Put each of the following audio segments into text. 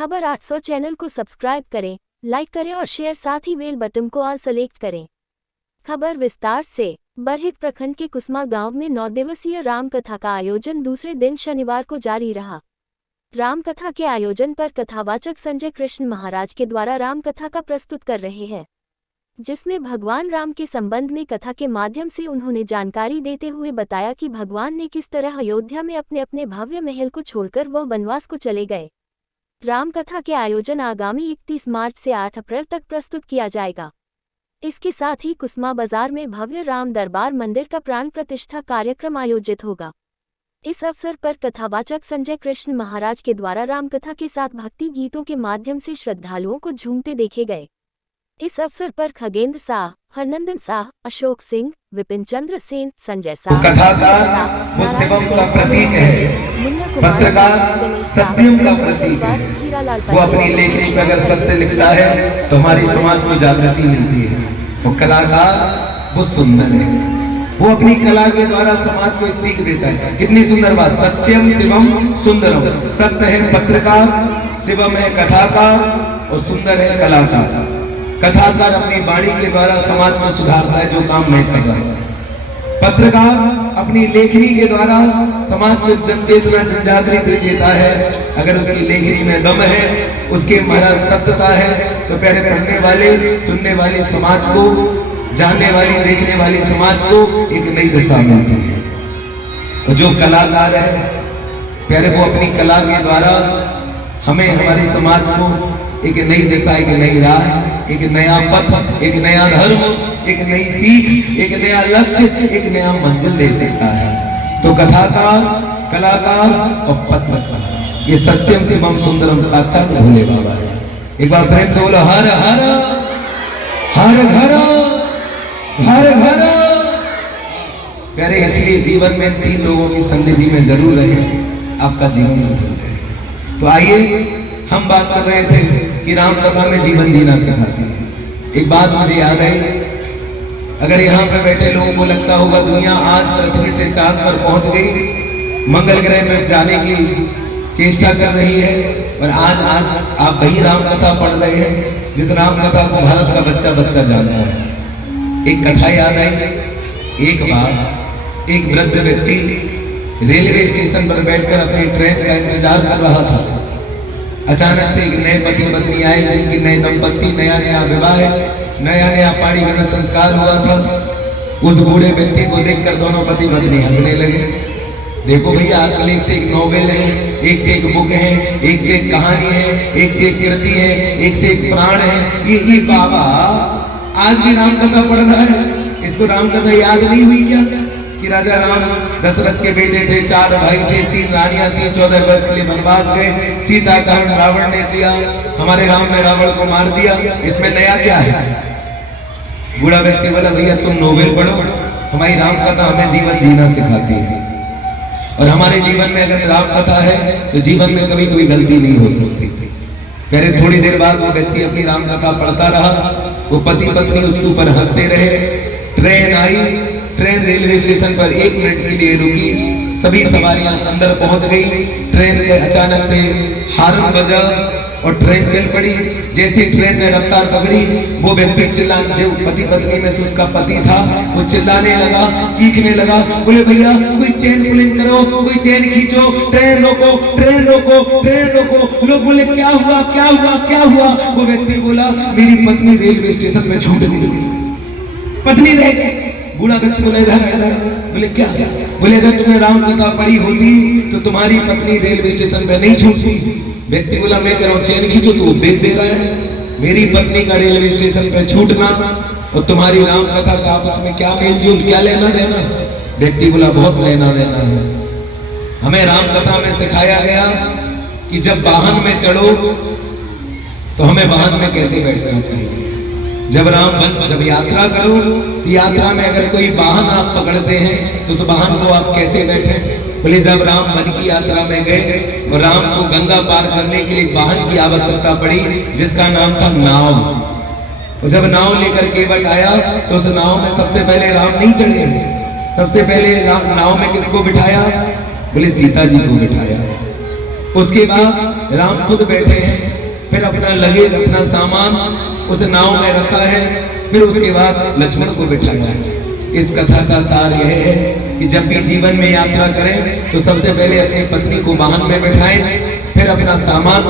खबर 800 चैनल को सब्सक्राइब करें, लाइक करें और शेयर, साथ ही बेल बटन को ऑल सेलेक्ट करें। खबर विस्तार से। बरहिट प्रखंड के कुसमा गांव में 9 दिवसीय रामकथा का आयोजन दूसरे दिन शनिवार को जारी रहा। रामकथा के आयोजन पर कथावाचक संजय कृष्ण महाराज के द्वारा रामकथा का प्रस्तुत कर रहे हैं, जिसमें भगवान राम के संबंध में कथा के माध्यम से उन्होंने जानकारी देते हुए बताया कि भगवान ने किस तरह अयोध्या में अपने अपने भव्य महल को छोड़कर वह वनवास को चले गए। रामकथा के आयोजन आगामी 31 मार्च से 8 अप्रैल तक प्रस्तुत किया जाएगा। इसके साथ ही कुसमा बाजार में भव्य राम दरबार मंदिर का प्राण प्रतिष्ठा कार्यक्रम आयोजित होगा। इस अवसर पर कथावाचक संजय कृष्ण महाराज के द्वारा रामकथा के साथ भक्ति गीतों के माध्यम से श्रद्धालुओं को झूमते देखे गए। इस अवसर पर खगेंद्र साह, हरनंदन साह, अशोक सिंह, विपिन चंद्र सेन, संजय साह, कथाकार वो शिवम का प्रतीक है, पत्रकार सत्यम का प्रतीक है। वो अपनी लेखनी में अगर सत्य लिखता है तो हमारी समाज को जागृति मिलती है। वो कलाकार वो सुंदर है, वो अपनी कला के द्वारा समाज को एक सीख देता है। कितनी सुंदर बात, सत्यम शिवम सुंदरम। सत्य है पत्रकार, शिवम है कथाकार और सुंदर है कलाकार। कथाकार अपनी वाणी के द्वारा समाज को सुधारता है, जो काम नहीं कर रहा है। पत्रकार अपनी लेखनी के द्वारा समाज को जन चेतना जन जागृति देता है। अगर उसकी लेखनी में दम है, उसके महाराज सत्यता है, तो प्यारे पढ़ने वाले सुनने वाली समाज को, जानने वाली देखने वाली समाज को एक नई दिशा मिलती है। और जो कलाकार है प्यारे, वो अपनी कला के द्वारा हमें, हमारे समाज को एक नई दिशा, एक नई राह, एक नया पथ, एक नया धर्म, एक नई सीख, एक नया लक्ष्य, एक नया मंजिल दे सकता है। तो कथाकार, कलाकार और पत्रकार, ये सत्यम शिवम सुंदरम साक्षात भोले बाबा है। एक बार प्रेम से बोलो हर हर हर घर घर घर। प्यारे, इसलिए जीवन में 3 लोगों की सन्निधि में जरूर रहे, आपका जीवन सफल है। तो आइए, हम बात कर रहे थे कि रामकथा में जीवन जीना सिखाती है। एक बात मुझे याद आई, अगर यहाँ पे बैठे लोगों को लगता होगा दुनिया आज पृथ्वी से चांद पर पहुंच गई, मंगल ग्रह में जाने की चेष्टा कर रही है, और आज आप वही रामकथा पढ़ रहे हैं जिस रामकथा को भारत का बच्चा बच्चा जानता है। एक कथा याद आई। एक बार एक वृद्ध व्यक्ति रेलवे स्टेशन पर बैठकर अपनी ट्रेन का इंतजार कर रहा था। अचानक से एक नए पति पत्नी आए, जिनकी नए दंपत्ति, नया नया विवाह, नया नया पाणिग्रहण संस्कार हुआ था। उस बूढ़े व्यक्ति को देखकर दोनों पति पत्नी हंसने लगे। देखो भैया, आजकल एक से एक नॉवेल है, एक से एक बुक है, एक से एक कहानी है, एक से एक कृति है, एक से एक प्राण है। ये बाबा आज भी रामकथा पढ़ रहा है, इसको रामकथा याद नहीं हुई क्या कि राजा राम दशरथ के बेटे थे, 4 भाई थे, 3 रानियां थी, 14 वर्ष के लिए वनवास गए, सीता का हरण रावण ने किया, हमारे राम ने रावण को मार दिया, इसमें नया क्या है? बूढ़ा व्यक्ति बोला, भैया तुम नोवेल पढ़ो, हमारी रामकथा हमें जीवन जीना सिखाती है। और हमारे जीवन में अगर रामकथा है तो जीवन में कभी कोई गलती नहीं हो सकती। पहले थोड़ी देर बाद वो व्यक्ति अपनी रामकथा पढ़ता रहा, वो पति पत्नी उसके ऊपर हंसते रहे। ट्रेन आई, ट्रेन रेलवे स्टेशन पर 1 मिनट के लिए रुकी, सभी सवारियां अंदर पहुंच गई। ट्रेन के अचानक से हार्न बजा और ट्रेन चल पड़ी। जैसे ट्रेन ने रफ्तार पकड़ी, वो व्यक्ति चिल्लाने, जो पति पत्नी में से उसका पति था, वो चिल्लाने लगा, चीखने लगा, बोले भैया कोई चेन पुलिंग करो, कोई चेन खींचो, ट्रेन रोको, ट्रेन रोको, ट्रेन रोको। लोग बोले क्या हुआ, क्या हुआ, क्या हुआ? वो व्यक्ति बोला, मेरी पत्नी रेलवे स्टेशन में छूट गई, पत्नी रह गई। बूढ़ा व्यक्ति बोले इधर इधर। बोले क्या? बोले अगर तुमने रामकथा पढ़ी होती तो तुम्हारी पत्नी रेलवे स्टेशन पे नहीं छूटती। व्यक्ति बोला मैं कह रहा हूँ चैन खींचो, तो उपदेश दे रहा है। मेरी पत्नी का रेलवे स्टेशन पे छूटना और तुम्हारी रामकथा का आपस में क्या मेल जोल, क्या लेना देना? व्यक्ति बोला बहुत लेना देना है। हमें रामकथा में सिखाया गया कि जब वाहन में चढ़ो तो हमें वाहन में कैसे बैठना चाहिए। जब यात्रा करो तो यात्रा में अगर कोई वाहन आप पकड़ते हैं तो उस वाहन को आप कैसे बैठे? बोले जब राम वन की यात्रा में गए और राम को गंगा पार करने के लिए वाहन की आवश्यकता पड़ी, जिसका नाम था नाव। और जब नाव लेकर केवट आया तो उस नाव में सबसे पहले राम नहीं चढ़े, सबसे पहले राम नाव में किसको बिठाया? बोले सीता जी को बिठाया। उसके बाद राम खुद बैठे हैं फिर अपना लगेज, अपना सामान उस नाव में रखा है, फिर उसके बाद लक्ष्मण को बिठाया है। इस कथा का सार यह है कि जब भी जीवन में यात्रा करें तो सबसे पहले अपनी पत्नी को वाहन में बिठाएं, फिर अपना सामान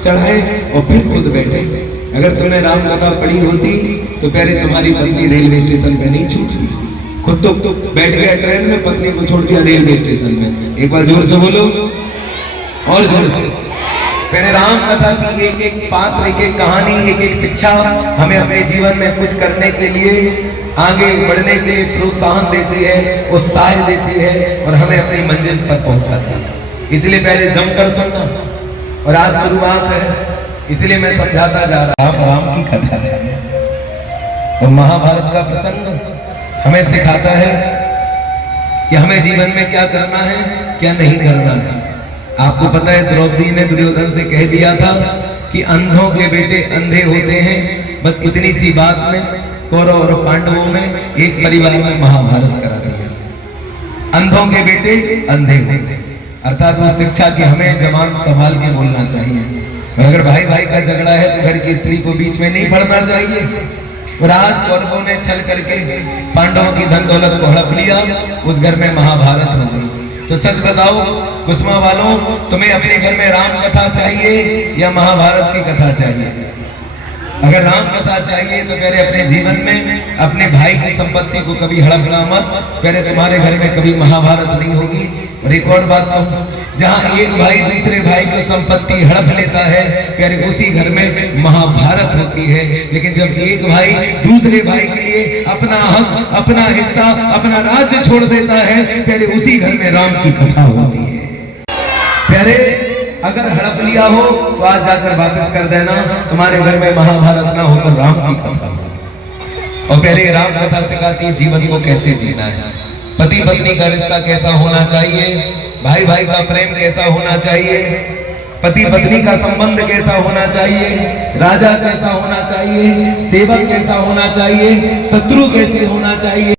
चढ़ाएं और फिर खुद बैठे। अगर तुमने राम कथा पढ़ी होती तो पहले तुम्हारी पत्नी रेलवे स्टेशन पे नहीं छूटी, खुद तो बैठ गया ट्रेन में, पत्नी को छोड़ दिया रेलवे स्टेशन में। एक बार जोर से बोलो, और जोर से। पहले राम कथा की एक एक पात्र, एक एक कहानी, एक एक शिक्षा हमें अपने जीवन में कुछ करने के लिए, आगे बढ़ने के लिए प्रोत्साहन देती है, उत्साह देती है और हमें अपनी मंजिल पर पहुंचाती है। इसलिए पहले जमकर सुनना। और आज शुरुआत है, इसलिए मैं समझाता जा रहा हूं। राम की कथा है और महाभारत का प्रसंग हमें सिखाता है कि हमें जीवन में क्या करना है, क्या नहीं करना है। आपको पता है द्रौपदी ने दुर्योधन से कह दिया था कि अंधों के बेटे अंधे होते हैं। बस इतनी सी बात में कौरव और पांडवों में एक परिवार में महाभारत करा दिया। अंधों के बेटे अंधे होते, अर्थात वो शिक्षा की हमें जबान संभाल के बोलना चाहिए। अगर भाई भाई का झगड़ा है तो घर की स्त्री को बीच में नहीं पड़ना चाहिए। और आज कौरवों ने छल करके पांडवों की धन दौलत को हड़प लिया, उस घर में महाभारत हो गई। तो सच बताओ कुसुमा वालों, तुम्हें अपने घर में राम कथा चाहिए या महाभारत की कथा चाहिए? अगर राम कथा चाहिए तो पहले अपने जीवन में अपने भाई की संपत्ति को कभी हड़पना मत, पहले तुम्हारे घर में कभी महाभारत नहीं होगी। और एक और बात कहूं, जहां एक भाई दूसरे भाई को संपत्ति हड़प लेता है, पहले उसी घर में महाभारत होती है। लेकिन जब एक भाई दूसरे भाई के लिए अपना हक, अपना हिस्सा, अपना राज्य छोड़ देता है, पहले उसी घर में राम की कथा होती है। पहले अगर हड़प लिया हो तो आज जाकर वापस कर देना, तुम्हारे घर में महाभारत ना हो तो राम की कथा हो। और पहले राम कथा सिखाती है जीवन को कैसे जीना है, पति पत्नी का रिश्ता कैसा होना चाहिए, भाई भाई का प्रेम कैसा होना चाहिए, पति पत्नी का संबंध कैसा होना चाहिए, राजा कैसा होना चाहिए, सेवक कैसा होना चाहिए, शत्रु कैसे होना चाहिए।